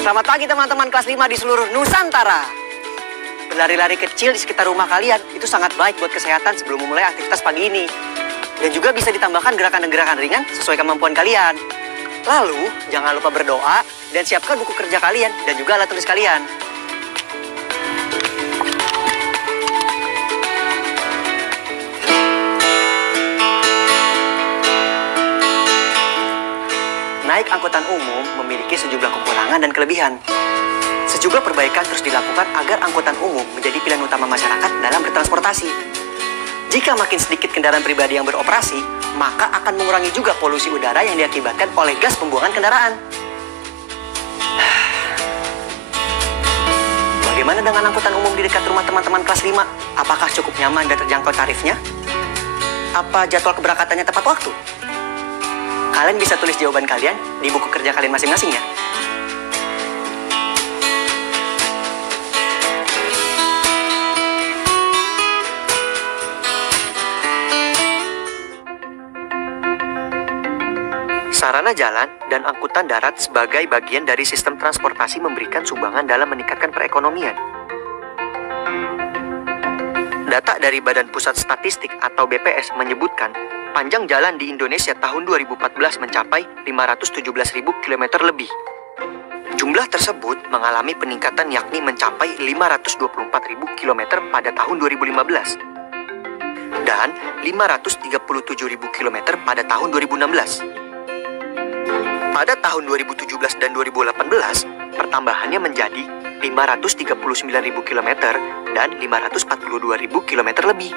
Selamat pagi teman-teman kelas 5 di seluruh Nusantara. Berlari-lari kecil di sekitar rumah kalian itu sangat baik buat kesehatan sebelum memulai aktivitas pagi ini. Dan juga bisa ditambahkan gerakan-gerakan ringan sesuai kemampuan kalian. Lalu, jangan lupa berdoa dan siapkan buku kerja kalian dan juga alat tulis kalian. Naik angkutan umum memiliki sejumlah kekurangan dan kelebihan. Sejumlah perbaikan terus dilakukan agar angkutan umum menjadi pilihan utama masyarakat dalam bertransportasi. Jika makin sedikit kendaraan pribadi yang beroperasi, maka akan mengurangi juga polusi udara yang diakibatkan oleh gas pembuangan kendaraan. Bagaimana dengan angkutan umum di dekat rumah teman-teman kelas 5? Apakah cukup nyaman dan terjangkau tarifnya? Apa jadwal keberangkatannya tepat waktu? Kalian bisa tulis jawaban kalian di buku kerja kalian masing-masing ya. Sarana jalan dan angkutan darat sebagai bagian dari sistem transportasi memberikan sumbangan dalam meningkatkan perekonomian. Data dari Badan Pusat Statistik atau BPS menyebutkan panjang jalan di Indonesia tahun 2014 mencapai 517.000 km lebih. Jumlah tersebut mengalami peningkatan yakni mencapai 524.000 km pada tahun 2015 dan 537.000 km pada tahun 2016. Pada tahun 2017 dan 2018, pertambahannya menjadi 539.000 km dan 542.000 km lebih.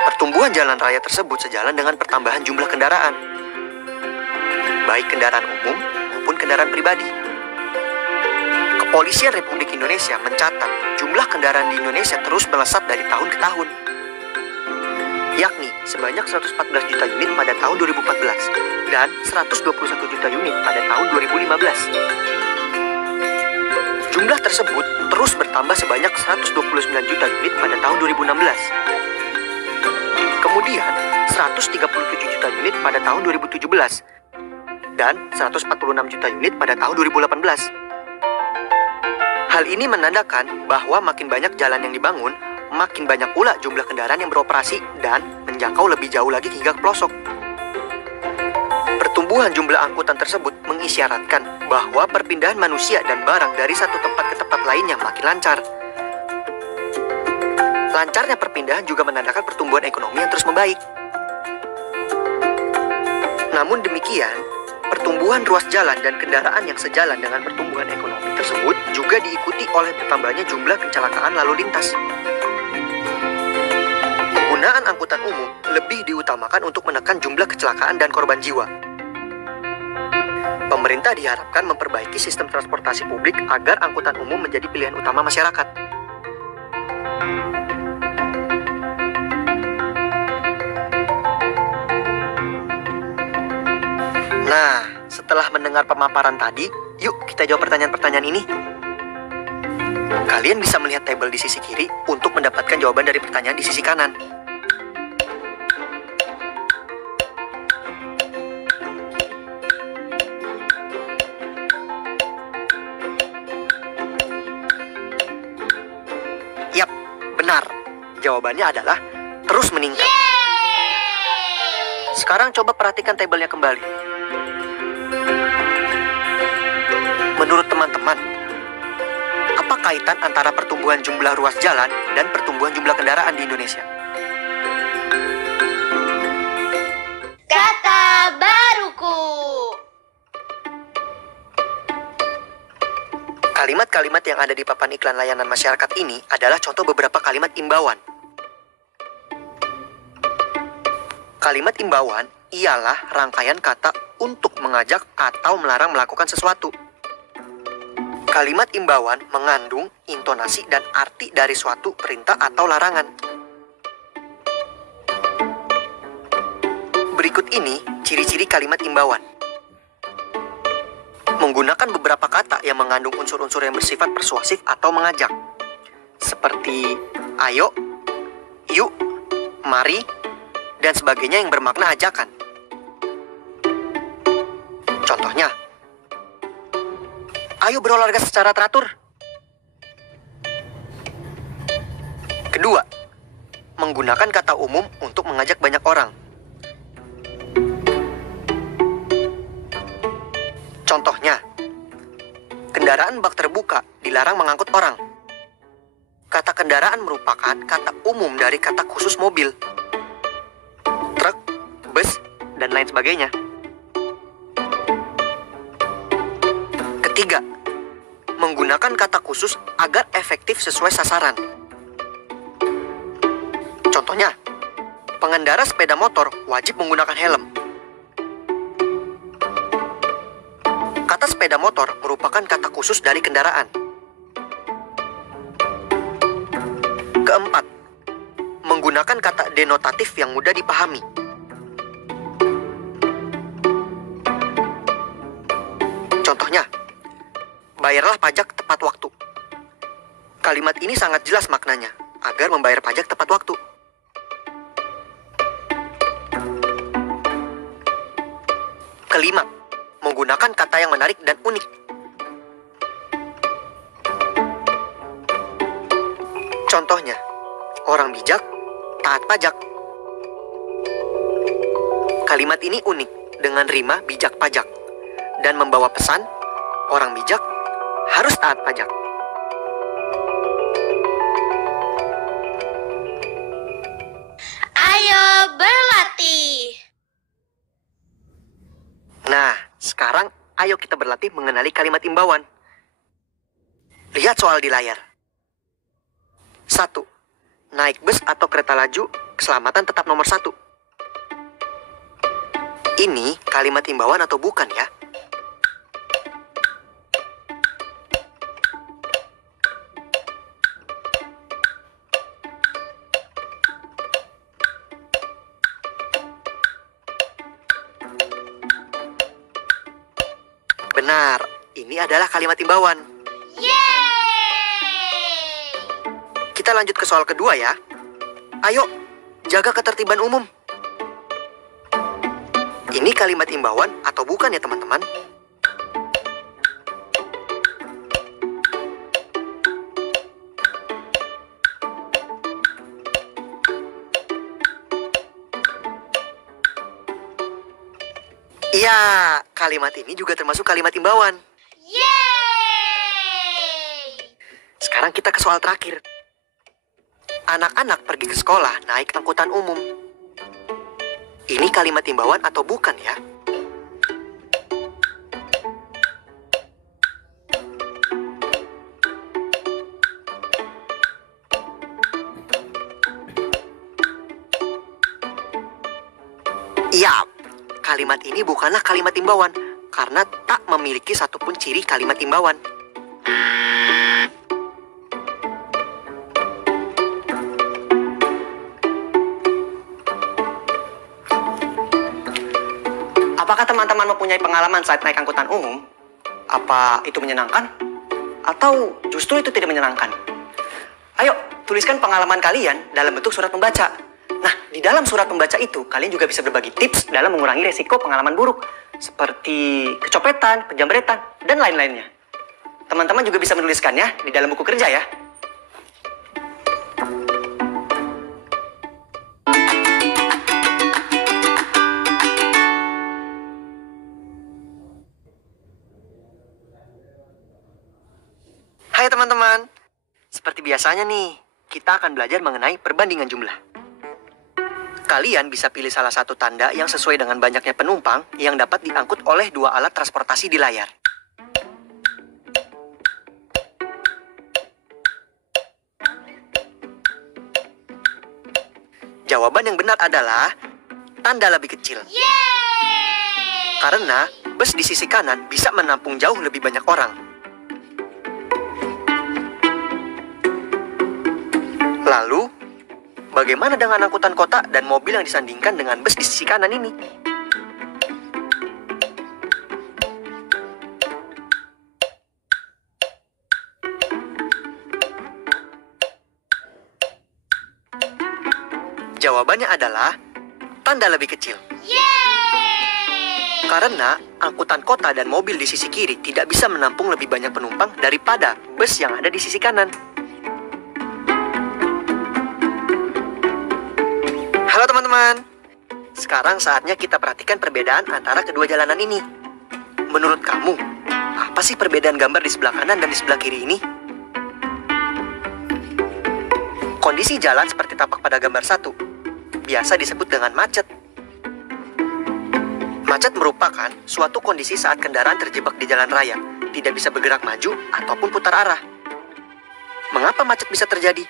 Pertumbuhan jalan raya tersebut sejalan dengan pertambahan jumlah kendaraan, baik kendaraan umum maupun kendaraan pribadi. Kepolisian Republik Indonesia mencatat jumlah kendaraan di Indonesia terus melesat dari tahun ke tahun, yakni sebanyak 114 juta unit pada tahun 2014 dan 121 juta unit pada tahun 2015. Jumlah tersebut terus bertambah sebanyak 129 juta unit pada tahun 2016. Kemudian 137 juta unit pada tahun 2017 dan 146 juta unit pada tahun 2018. Hal ini menandakan bahwa makin banyak jalan yang dibangun, makin banyak pula jumlah kendaraan yang beroperasi dan menjangkau lebih jauh lagi hingga ke pelosok. Pertumbuhan jumlah angkutan tersebut mengisyaratkan bahwa perpindahan manusia dan barang dari satu tempat ke tempat lainnya makin lancar. Lancarnya perpindahan juga menandakan pertumbuhan ekonomi yang terus membaik. Namun demikian, pertumbuhan ruas jalan dan kendaraan yang sejalan dengan pertumbuhan ekonomi tersebut juga diikuti oleh bertambahnya jumlah kecelakaan lalu lintas. Penggunaan angkutan umum lebih diutamakan untuk menekan jumlah kecelakaan dan korban jiwa. Pemerintah diharapkan memperbaiki sistem transportasi publik agar angkutan umum menjadi pilihan utama masyarakat. Nah, setelah mendengar pemaparan tadi, yuk kita jawab pertanyaan-pertanyaan ini. Kalian bisa melihat tabel di sisi kiri untuk mendapatkan jawaban dari pertanyaan di sisi kanan. Yap, benar. Jawabannya adalah terus meningkat. Sekarang coba perhatikan tabelnya kembali. Menurut teman-teman, apa kaitan antara pertumbuhan jumlah ruas jalan dan pertumbuhan jumlah kendaraan di Indonesia? Kata baruku. Kalimat-kalimat yang ada di papan iklan layanan masyarakat ini adalah contoh beberapa kalimat imbauan. Kalimat imbauan ialah rangkaian kata untuk mengajak atau melarang melakukan sesuatu. Kalimat imbauan mengandung intonasi dan arti dari suatu perintah atau larangan. Berikut ini ciri-ciri kalimat imbauan. Menggunakan beberapa kata yang mengandung unsur-unsur yang bersifat persuasif atau mengajak, seperti ayo, yuk, mari, dan sebagainya yang bermakna ajakan. Contohnya, Ayo berolahraga secara teratur. Kedua, menggunakan kata umum untuk mengajak banyak orang. Contohnya, kendaraan bak terbuka dilarang mengangkut orang. Kata kendaraan merupakan kata umum dari kata khusus mobil, truk, bus, dan lain sebagainya. Ketiga, menggunakan kata khusus agar efektif sesuai sasaran. Contohnya, pengendara sepeda motor wajib menggunakan helm. Kata sepeda motor merupakan kata khusus dari kendaraan. Keempat, menggunakan kata denotatif yang mudah dipahami. Contohnya, bayarlah pajak tepat waktu. Kalimat ini sangat jelas maknanya, agar membayar pajak tepat waktu. Kelima, menggunakan kata yang menarik dan unik. Contohnya, orang bijak, taat pajak. Kalimat ini unik dengan rima bijak pajak dan membawa pesan, orang bijak harus taat pajak. Ayo berlatih. Nah, sekarang ayo kita berlatih mengenali kalimat imbauan. Lihat soal di layar. 1. Naik bus atau kereta laju, keselamatan tetap nomor 1. Ini kalimat imbauan atau bukan ya? Benar, ini adalah kalimat imbauan. Yeay! Kita lanjut ke soal kedua ya. Ayo, jaga ketertiban umum. Ini kalimat imbauan atau bukan ya teman-teman? Iya, kalimat ini juga termasuk kalimat imbauan. Yeay! Sekarang kita ke soal terakhir. Anak-anak pergi ke sekolah naik angkutan umum. Ini kalimat imbauan atau bukan ya? Iya, kalimat ini bukanlah kalimat imbauan karena tak memiliki satupun ciri kalimat imbauan. Apakah teman-teman mempunyai pengalaman saat naik angkutan umum? Apa itu menyenangkan? Atau justru itu tidak menyenangkan? Ayo, tuliskan pengalaman kalian dalam bentuk surat pembaca. Nah, di dalam surat pembaca itu, kalian juga bisa berbagi tips dalam mengurangi resiko pengalaman buruk. Seperti kecopetan, penjambretan, dan lain-lainnya. Teman-teman juga bisa menuliskannya di dalam buku kerja ya. Hai teman-teman, seperti biasanya nih, kita akan belajar mengenai perbandingan jumlah. Kalian bisa pilih salah satu tanda yang sesuai dengan banyaknya penumpang yang dapat diangkut oleh dua alat transportasi di layar. Jawaban yang benar adalah tanda lebih kecil. Yeay! Karena bus di sisi kanan bisa menampung jauh lebih banyak orang. Lalu, bagaimana dengan angkutan kota dan mobil yang disandingkan dengan bus di sisi kanan ini? Jawabannya adalah tanda lebih kecil. Yeay! Karena angkutan kota dan mobil di sisi kiri tidak bisa menampung lebih banyak penumpang daripada bus yang ada di sisi kanan. Halo teman-teman, sekarang saatnya kita perhatikan perbedaan antara kedua jalanan ini. Menurut kamu, apa sih perbedaan gambar di sebelah kanan dan di sebelah kiri ini? Kondisi jalan seperti tampak pada gambar 1, biasa disebut dengan macet. Macet merupakan suatu kondisi saat kendaraan terjebak di jalan raya, tidak bisa bergerak maju ataupun putar arah. Mengapa macet bisa terjadi?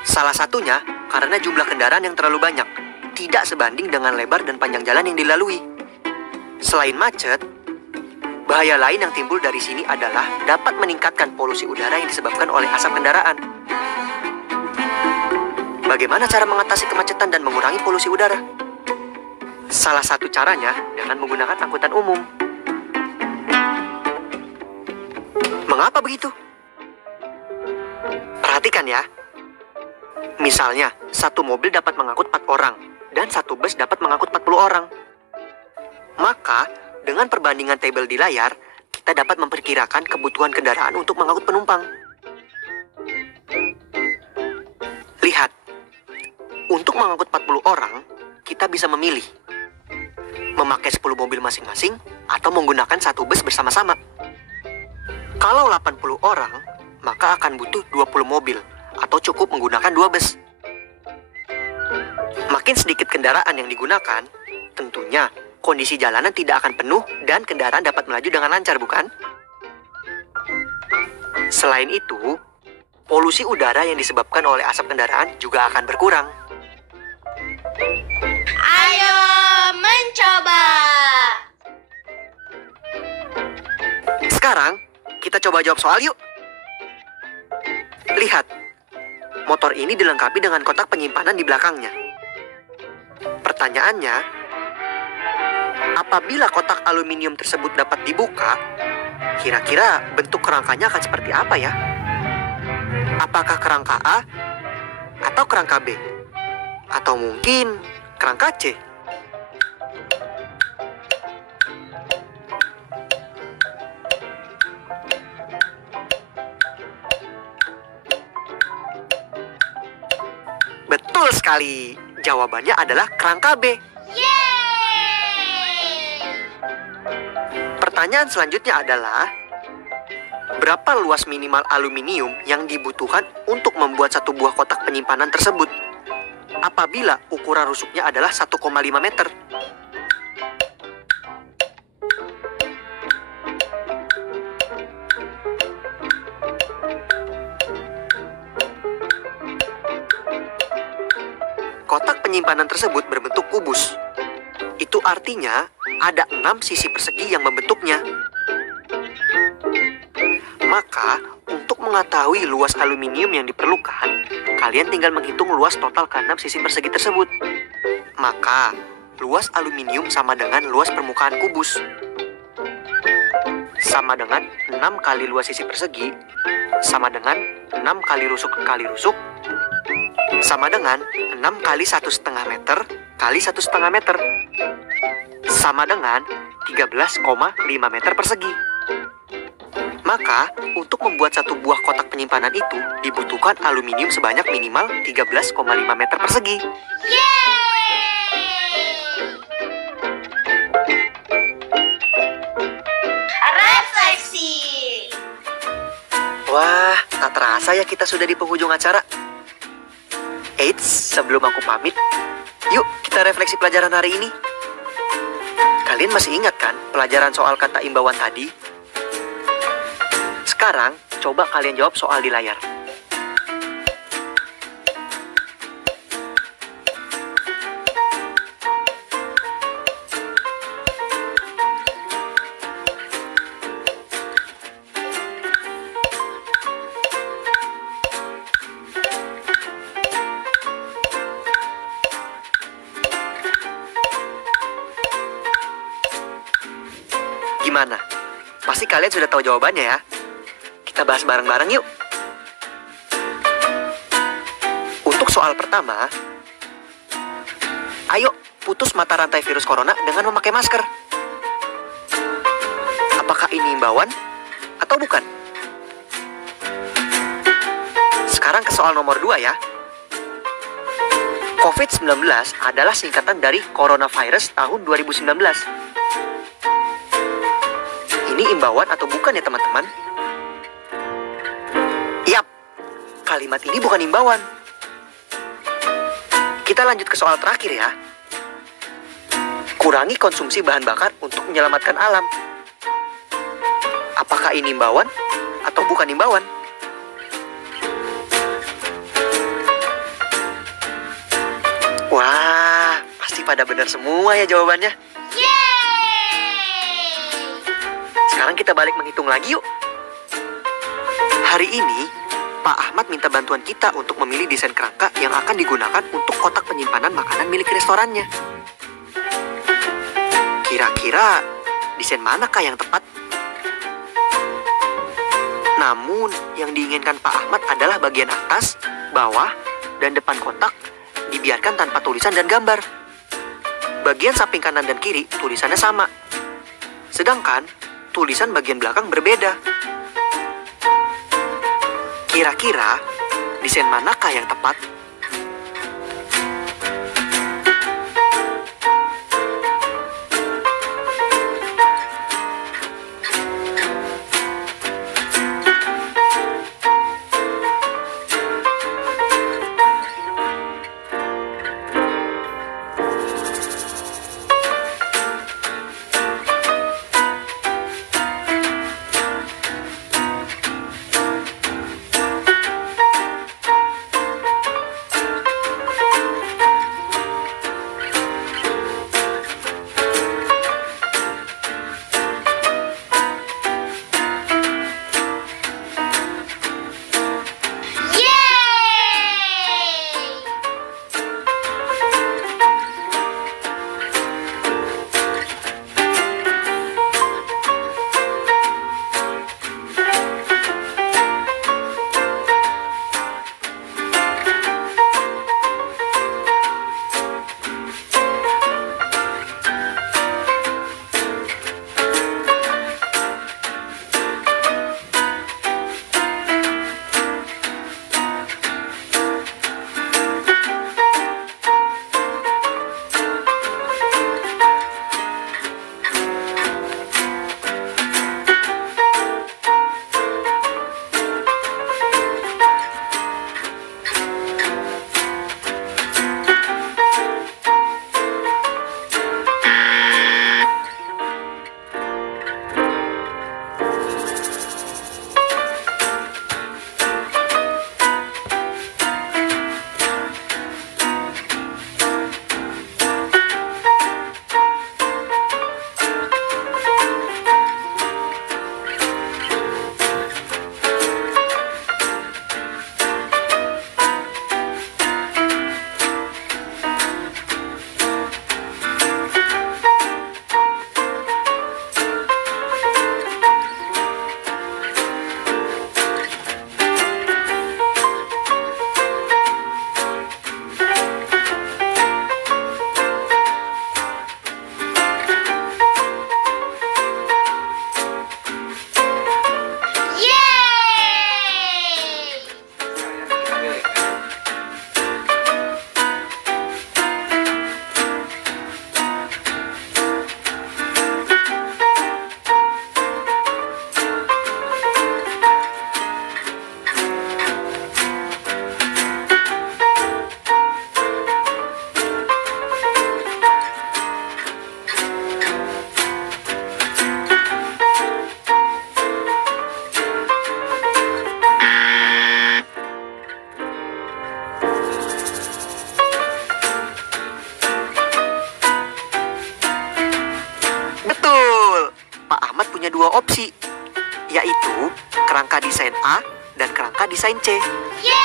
Salah satunya karena jumlah kendaraan yang terlalu banyak, tidak sebanding dengan lebar dan panjang jalan yang dilalui. Selain macet, bahaya lain yang timbul dari sini adalah dapat meningkatkan polusi udara yang disebabkan oleh asap kendaraan. Bagaimana cara mengatasi kemacetan dan mengurangi polusi udara? Salah satu caranya dengan menggunakan angkutan umum. Mengapa begitu? Perhatikan ya. Misalnya, satu mobil dapat mengangkut 4 orang dan satu bus dapat mengangkut 40 orang. Maka, dengan perbandingan tabel di layar, kita dapat memperkirakan kebutuhan kendaraan untuk mengangkut penumpang. Lihat. Untuk mengangkut 40 orang, kita bisa memilih memakai 10 mobil masing-masing atau menggunakan satu bus bersama-sama. Kalau 80 orang, maka akan butuh 20 mobil atau cukup menggunakan 2 bus. Makin sedikit kendaraan yang digunakan, tentunya kondisi jalanan tidak akan penuh dan kendaraan dapat melaju dengan lancar, bukan? Selain itu, polusi udara yang disebabkan oleh asap kendaraan juga akan berkurang. Ayo mencoba. Sekarang, kita coba jawab soal yuk. Lihat, motor ini dilengkapi dengan kotak penyimpanan di belakangnya. Pertanyaannya, apabila kotak aluminium tersebut dapat dibuka, kira-kira bentuk kerangkanya akan seperti apa ya? Apakah kerangka A atau kerangka B? Atau mungkin kerangka C? Betul sekali. Jawabannya adalah kerangka B. Yeay! Pertanyaan selanjutnya adalah, berapa luas minimal aluminium yang dibutuhkan untuk membuat satu buah kotak penyimpanan tersebut? Apabila ukuran rusuknya adalah 1,5 meter. Kotak penyimpanan tersebut berbentuk kubus. Itu artinya ada 6 sisi persegi yang membentuknya. Maka, untuk mengetahui luas aluminium yang diperlukan, kalian tinggal menghitung luas total ke-6 sisi persegi tersebut. Maka, luas aluminium sama dengan luas permukaan kubus. Sama dengan 6 kali luas sisi persegi, sama dengan 6 kali rusuk kali rusuk, sama dengan 6 kali 1,5 meter kali 1,5 meter, sama dengan 13,5 meter persegi. Maka, untuk membuat satu buah kotak penyimpanan itu dibutuhkan aluminium sebanyak minimal 13,5 meter persegi. Refleksi. Wah, tak terasa ya kita sudah di penghujung acara. Eits, sebelum aku pamit, yuk kita refleksi pelajaran hari ini. Kalian masih ingat kan pelajaran soal kata imbauan tadi? Sekarang, coba kalian jawab soal di layar. Gimana? Pasti kalian sudah tahu jawabannya ya? Kita bahas bareng-bareng yuk. Untuk soal pertama, Ayo, putus mata rantai virus corona dengan memakai masker. Apakah ini imbauan atau bukan? Sekarang ke soal nomor 2 ya. COVID-19 adalah singkatan dari coronavirus tahun 2019. Ini imbauan atau bukan ya teman-teman? Yap, kalimat ini bukan imbauan. Kita lanjut ke soal terakhir ya. Kurangi konsumsi bahan bakar untuk menyelamatkan alam. Apakah ini imbauan atau bukan imbauan? Wah, pasti pada benar semua ya jawabannya. Yeay! Sekarang kita balik menghitung lagi yuk. Hari ini, Pak Ahmad minta bantuan kita untuk memilih desain kerangka yang akan digunakan untuk kotak penyimpanan makanan milik restorannya. Kira-kira desain manakah yang tepat? Namun, yang diinginkan Pak Ahmad adalah bagian atas, bawah, dan depan kotak dibiarkan tanpa tulisan dan gambar. Bagian samping kanan dan kiri tulisannya sama. Sedangkan, tulisan bagian belakang berbeda. Kira-kira, desain manakah yang tepat? Yeay! Yeay! Betul! Pak Ahmad punya 2 opsi, yaitu kerangka desain A dan kerangka desain C. Yeay!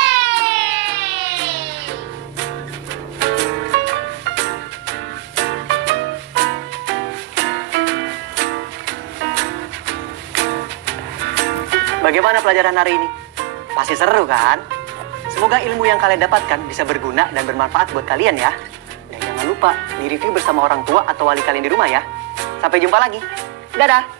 Bagaimana pelajaran hari ini? Pasti seru kan? Semoga ilmu yang kalian dapatkan bisa berguna dan bermanfaat buat kalian ya. Dan yang Jangan lupa di-review bersama orang tua atau wali kalian di rumah ya. Sampai jumpa lagi. Dadah!